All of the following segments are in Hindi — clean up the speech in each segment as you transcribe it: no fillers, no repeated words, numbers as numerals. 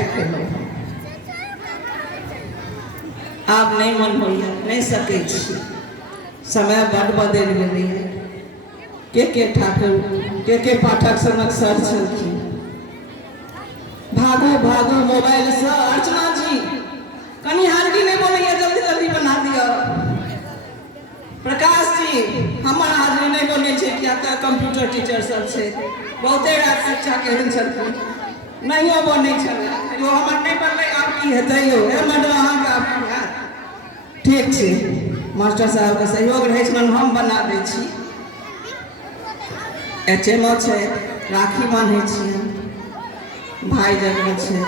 बैठ गए आब नहीं मन होइए नहीं सकै छी समय बड़ बदलि गेलैए के ठाकुर के पाठक सनक सर छलखिन भागो भागो मोबाइल से अर्चना जी कनी हार्डी नहीं बोलैया जल्दी जल्दी बना दिया प्रकाश जी हमार हाजिरी नहीं बोले छे किया तो कंप्यूटर टीचर सब छे बहुते रात शिक्षा केहन छलखिन नहीं बने छले यो हमर नहीं बनले आब की हेतै यो ए मैडम अहाँ के आब ठीक छे मास्टर साहब के सहयोग रहे छन हम बना दै छी एचएमओ छे राखी बांधे छी भाई जगह छे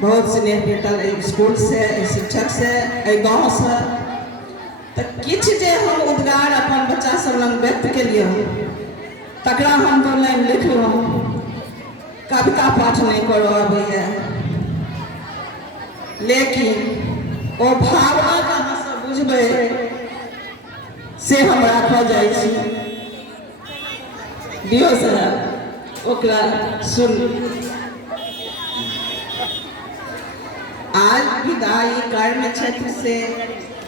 बहुत स्नेह भेटल स्कूल से शिक्षक से गाँव से तो किछ जे हम उद्गार अपन बच्चा सब लग व्यक्त के लिए तकरा हम तो लाइन लिखलहुँ कविता पाठ नहीं करो अबैया लेकिन ओ भावना कहाँ से बुझबै से हम राखऽ जाइ छी दियो सर ओकरा सुन आज विदाई कर्ण क्षेत्र से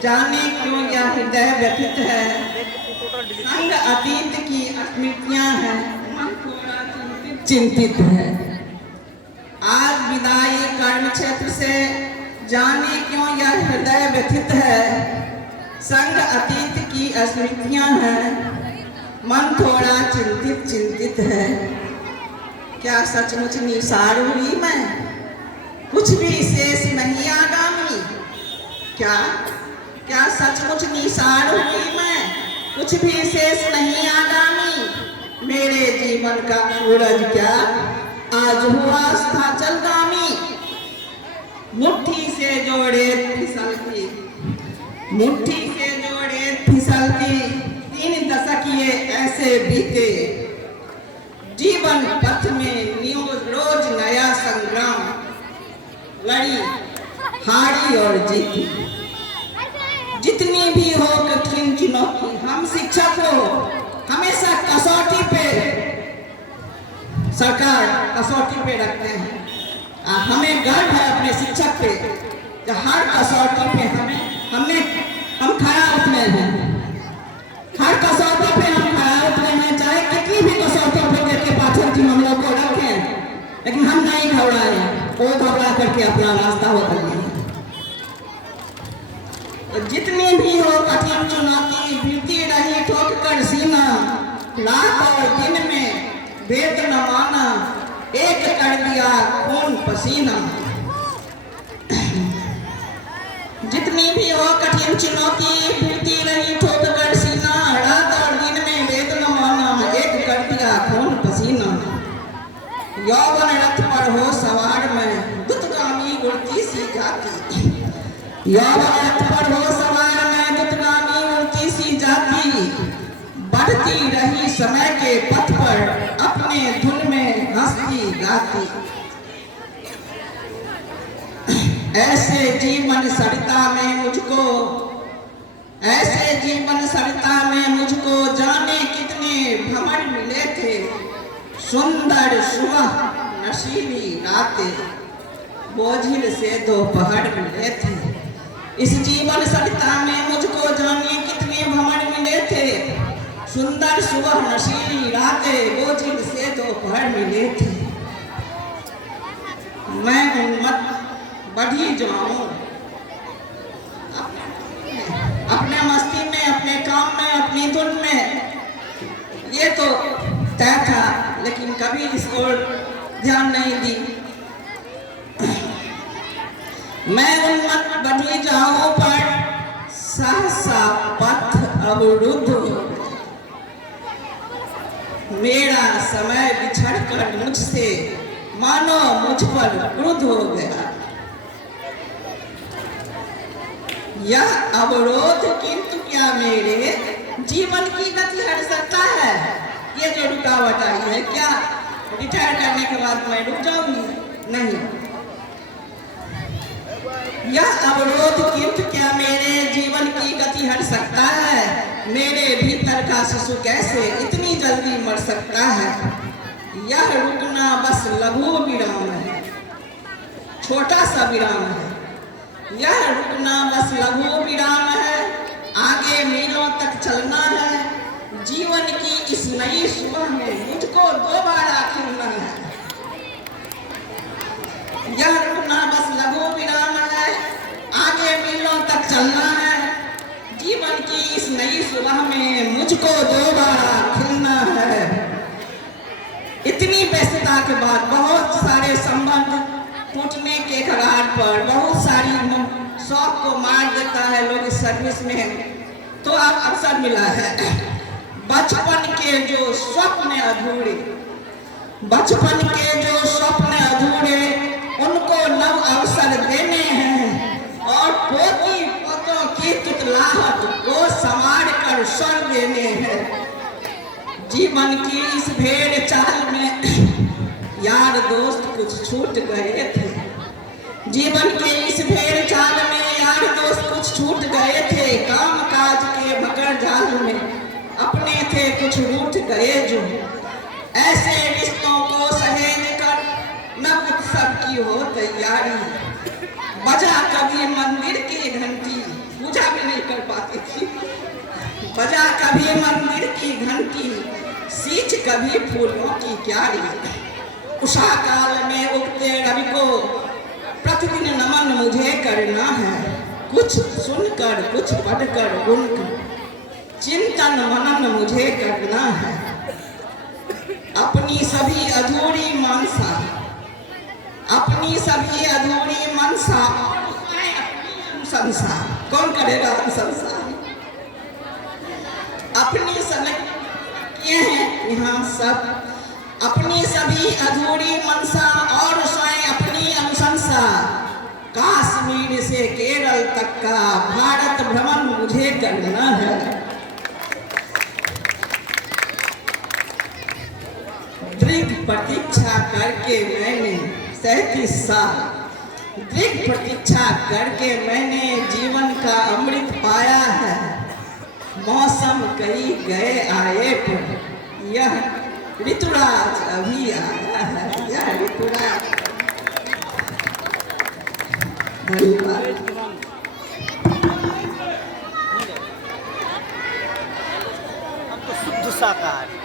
जाने क्यों यह हृदय व्यथित है संग अतीत की स्मृतियां हैं चिंतित है आज विदाई कर्ण क्षेत्र से जाने क्यों यह हृदय व्यथित है संग अतीत की स्मृतियां हैं मन थोड़ा चिंतित है क्या सचमुच निसार हुई मैं कुछ भी शेष नहीं आगामी क्या सचमुच निसार हुई मैं कुछ भी शेष नहीं आगामी मेरे जीवन का सूरज क्या आज हुआ स्थाचलगामी मुट्ठी से जोड़े फिसलती 3 दशक ये ऐसे बीते जीवन पथ में रोज नया संग्राम लड़ी हारी और जीती जितनी भी हो कठिन चुनौती हम शिक्षक को हमेशा कसौटी पे सरकार कसौटी पे रखते हैं हमें गर्व है अपने शिक्षक पे कि हर कसौटी पे हम खड़ा उतरे हैं हर कसौटी पे हम खड़ा उतरे हैं चाहे कितनी भी कसौटी पे करके पाठक जी हम लोग को रखें लेकिन हम नहीं घबराए वो घबरा करके अपना रास्ता होता है जितनी भी हो कठिन चुनौती बीती रही ठोक कर सीना रात और दिन में भेद न माना एक कर दिया खून पसीना जितनी भी हो कठिन चुनौती बीती रही ठोक कर सीना रात और दिन में भेद न माना एक कर दिया खून पसीना यौवन रथ पर हो सवार में दुतगामी उड़ती सी जाती यौवन रथ पर हो सवार में दुतगामी उड़ती सी जाती बढ़ती रही समय के पथ पर अपने धुन में हंसती गाती ऐसे जीवन सरिता में मुझको जाने कितने भ्रमर मिले थे सुंदर सुबह नशीली रातें बोझिल से दोपहर मिले थे इस जीवन सरिता में मुझको जाने कितने भ्रमर मिले थे सुंदर सुबह नशीली रातें बोझिल से दोपहर मिले थे मैं उन्मत्त बढ़ी जाऊं अपने मस्ती में अपने काम में अपनी धुन में ये तो तय था लेकिन कभी इस ओर ध्यान नहीं दी मैं उन्मत्त बढ़ी जाऊं पर सहसा पथ अवरुद्ध मेरा समय बिछड़ कर मुझसे मानो मुझ पर क्रुद्ध हो गया यह अवरोध किंतु क्या मेरे जीवन की गति हट सकता है ये जो रुकावट आई है क्या रिटायर करने के बाद मैं रुक जाऊंगी नहीं यह अवरोध किंतु क्या मेरे जीवन की गति हट सकता है मेरे भीतर का शिशु कैसे इतनी जल्दी मर सकता है यह रुकना बस लघु विराम है छोटा सा विराम है। यह रुकना बस लघु विराम है, आगे मीलों तक चलना है। जीवन की इस नई सुबह में मुझको दोबारा खिलना है। यह रुकना बस लघु विराम है, आगे मीलों तक चलना है। जीवन की इस नई सुबह में मुझको दोबारा खिलना है। इतनी व्यस्तता के बाद बहुत सारे संबंध टूटने के कगार पर, बहुत सारी शौक को मार देता है लोग इस सर्विस में, तो अब अवसर मिला है। बचपन के जो स्वप्न अधूरे, बचपन के जो स्वप्न अधूरे, उनको नव अवसर देने हैं और पोती पोतों की तुतलाहट को संवार कर स्वर देने हैं। जीवन की इस भेड़ चाल में यार दोस्त कुछ छूट गए थे। जीवन के इस भेड़ चाल में यार दोस्त कुछ छूट गए थे। काम काज के मकर जाल में अपने थे कुछ रूठ गए जो। ऐसे रिश्तों को सहेज कर नव उत्सव की हो तैयारी। बजा कभी मंदिर की घंटी, पूजा भी नहीं कर पाती थी। बजा कभी मंदिर की घंटी, सींच कभी फूलों की क्यारी। उषा काल में उगते रवि को प्रतिदिन नमन मुझे करना है। कुछ सुनकर, कुछ पढ़कर, गुनकर चिंतन मनन मुझे करना है। अपनी सभी अधूरी मनसा, अपनी सभी अधूरी मनसा अनुशंसा, कौन करेगा अनुशंसा? अपनी सभी ये हैं यहाँ सब, अपनी सभी अधूरी मनसा और स्वयं अपनी अनुशंसा। कश्मीर से केरल तक का भारत भ्रमण मुझे करना है। दृढ़ प्रतीक्षा करके मैंने 37 साल, दृढ़ प्रतीक्षा करके मैंने जीवन का अमृत पाया है। मौसम कई गए आए पर यह ऋतुराज अभी आया है। यह ऋतुराज बड़ी बात। शुद्ध शाकाहारी।